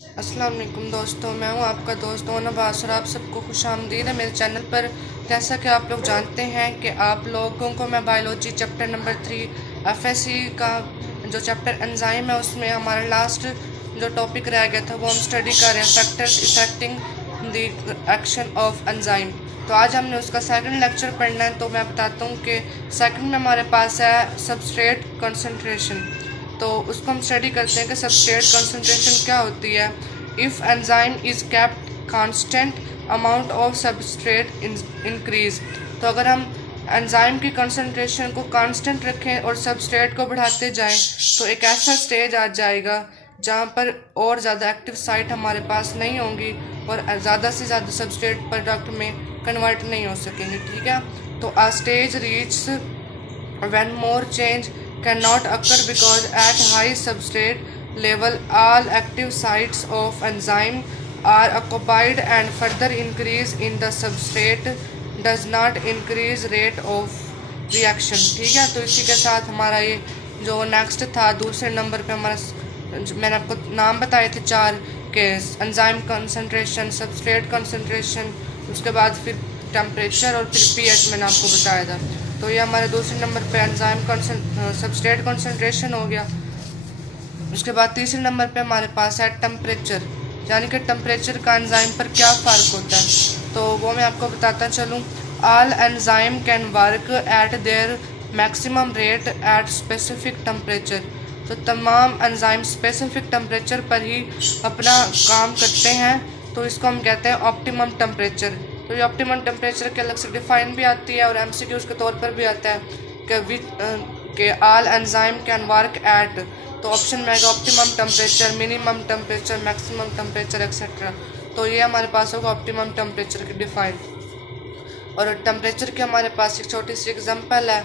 अस्सलाम वालेकुम दोस्तों, मैं हूं आपका दोस्त नवाज़ और आप सबको खुशामदीद है मेरे चैनल पर। जैसा कि आप लोग जानते हैं कि आप लोगों को मैं बायोलॉजी चैप्टर नंबर 3 एफएससी का जो चैप्टर एंजाइम है उसमें हमारा लास्ट जो टॉपिक रह गया था वो हम स्टडी कर रहे हैं, factors affecting the action of enzyme. तो आज हमने उसका सेकंड लेक्चर पढ़ना है। तो मैं बताता हूँ कि सेकंड में हमारे पास है सबस्ट्रेट कंसंट्रेशन। तो उसको हम स्टडी करते हैं कि सबस्ट्रेट कंसंट्रेशन क्या होती है। If enzyme is kept constant amount of substrate increase. तो अगर हम एंजाइम की कंसंट्रेशन को कांस्टेंट रखें और सबस्ट्रेट को बढ़ाते जाएं तो एक ऐसा स्टेज आ जाएगा जहाँ पर और ज़्यादा एक्टिव साइट हमारे पास नहीं होंगी और ज़्यादा से ज़्यादा सबस्ट्रेट प्रोडक्ट में कन्वर्ट नहीं हो सकेंगे। ठीक है, तो a stage reach when more change cannot occur because at high substrate level all active sites of enzyme are occupied and further increase in the substrate does not increase rate of reaction। ठीक है, तो इसी के साथ हमारा ये जो next था दूसरे नंबर पे हमारा मैंने आपको नाम बताए थे 4 के एंजाइम कंसंट्रेशन, सबस्ट्रेट कंसंट्रेशन, उसके बाद फिर टेम्परेचर और फिर पीएच मैंने आपको बताया था। तो ये हमारे दूसरे नंबर पे एंजाइम सबस्ट्रेट कंसंट्रेशन हो गया। उसके बाद तीसरे नंबर पे हमारे पास है टेम्परेचर, यानी कि टेम्परेचर का एंजाइम पर क्या फ़र्क होता है। तो वो मैं आपको बताता चलूँ। All enzyme can work at there maximum rate at specific temperature. तो तमाम एंजाइम स्पेसिफिक टेम्परेचर पर ही अपना काम करते हैं, तो इसको हम कहते हैं ऑप्टिमम टेम्परेचर। तो ये ऑप्टिमम टेम्परेचर के अलग से डिफाइन भी आती है और एमसीक्यूज़ के तौर पर भी आता है कि all enzyme can work at. तो ऑप्शन में आएगा optimum temperature, minimum temperature, maximum temperature etcetera. तो ये हमारे पास होगा ऑप्टिमम टेम्परेचर की डिफाइन। और टेम्परेचर की हमारे पास एक छोटी सी एग्जांपल है।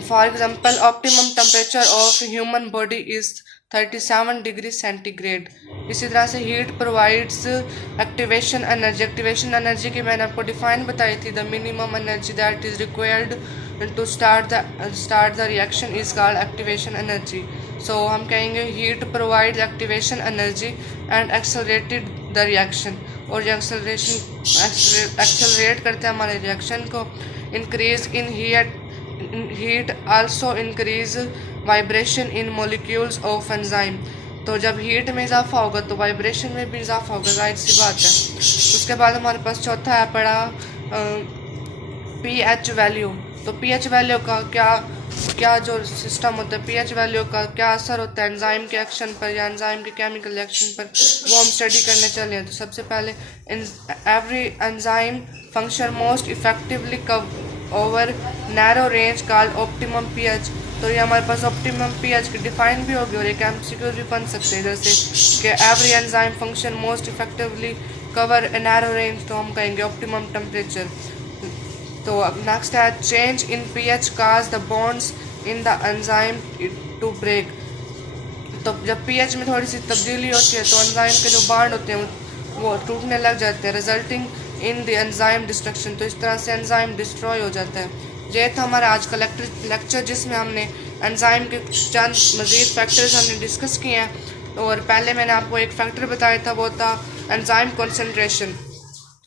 For example optimum temperature of human body is 37 degree centigrade. इसी तरह से heat provides activation energy. Activation energy की मैंने आपको डिफाइन बताई थी। The minimum energy that is required to start the reaction is called activation energy. So हम कहेंगे heat provides activation energy and accelerated the reaction. और जो एक्सेलरेट करते हैं हमारे रिएक्शन को। Increase in heat also increase vibration in molecules of enzyme. तो जब हीट में इजाफा होगा तो वाइब्रेशन में भी इजाफा होगा, जाहिर सी बात है। उसके बाद हमारे पास चौथा है पड़ा पीएच वैल्यू। तो पीएच वैल्यू का क्या जो सिस्टम होता है, पीएच वैल्यू का क्या असर होता है एंजाइम के एक्शन पर या एंजाइम के केमिकल रिएक्शन पर, वो हम स्टडी करने चले हैं। तो सबसे पहले every enzyme function most effectively over narrow range called optimum pH. तो ये हमारे पास ऑप्टिमम पीएच की डिफाइन भी होगी और एक एमसीक्यू भी बन सकते हैं, जैसे कि every enzyme function most effectively cover a narrow range. तो हम कहेंगे ऑप्टिमम टेम्परेचर। तो नेक्स्ट है change in pH cause the bonds in the enzyme to break. तो जब पीएच में थोड़ी सी तब्दीली होती है तो एंजाइम के जो बॉन्ड होते हैं वो टूटने लग जाते हैं, resulting in the enzyme destruction. तो इस तरह से एंजाइम डिस्ट्रॉय हो जाता है। ये था हमारा आज का लेक्चर जिसमें हमने एंजाइम के चंद मज़ीद फैक्टर्स हमने डिस्कस किए हैं। और पहले मैंने आपको एक फैक्टर बताया था, वो था एंजाइम कंसंट्रेशन।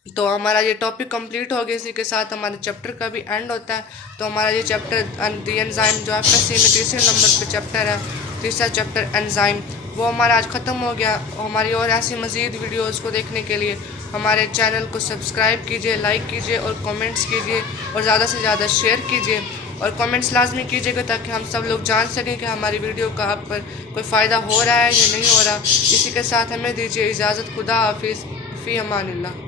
तो हमारा ये टॉपिक कंप्लीट हो गया। इसी के साथ हमारे चैप्टर का भी एंड होता है। तो हमारा ये चैप्टर दी एंजाइम जो एफएससी में तीसरे नंबर पे चैप्टर है, तीसरा चैप्टर एंजाइम, वो हमारा आज ख़त्म हो गया। हमारी और ऐसी मज़ीद वीडियोज़ को देखने के लिए हमारे चैनल को सब्सक्राइब कीजिए, लाइक कीजिए और कमेंट्स कीजिए और ज़्यादा से ज़्यादा शेयर कीजिए और कमेंट्स लाजमी कीजिएगा ताकि हम सब लोग जान सकें कि हमारी वीडियो का आप पर कोई फ़ायदा हो रहा है या नहीं हो रहा। इसी के साथ हमें दीजिए इजाज़त। खुदा हाफिज़, फ़ी अमानिल्लाह।